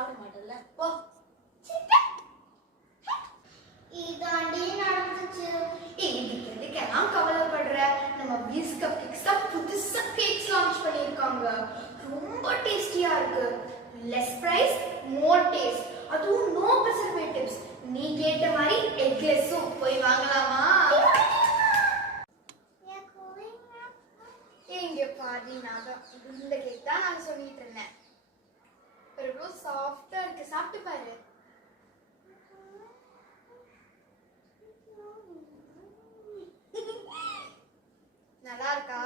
சாப்பிட மாட்டேன்ல போ. இதாண்டி நடந்துச்சு. இதுக்கு எதுக்கெல்லாம் கவலைப்படுற? நம்ம வீஸ் கப் கேக்ஸ் தான் புதுசா கேக்ஸ் லான்ச் பண்ணிருக்காங்க. ரொம்ப டேஸ்டியா இருக்கு. லெஸ் பிரைஸ் மோர் டேஸ்ட். அதுவும் நோ preservatives. நீ கேட்ட மாதிரி எக்லெஸ்ஸும் போய் வாங்கலாமா? இங்க பாதி நான் இந்த கேக் தான் நான் சொல்லிட்டு இருந்தேன். ரொம்ப சாஃப்டா இருக்கு, சாப்பிட்டு பாரு. நல்லா இருக்கா?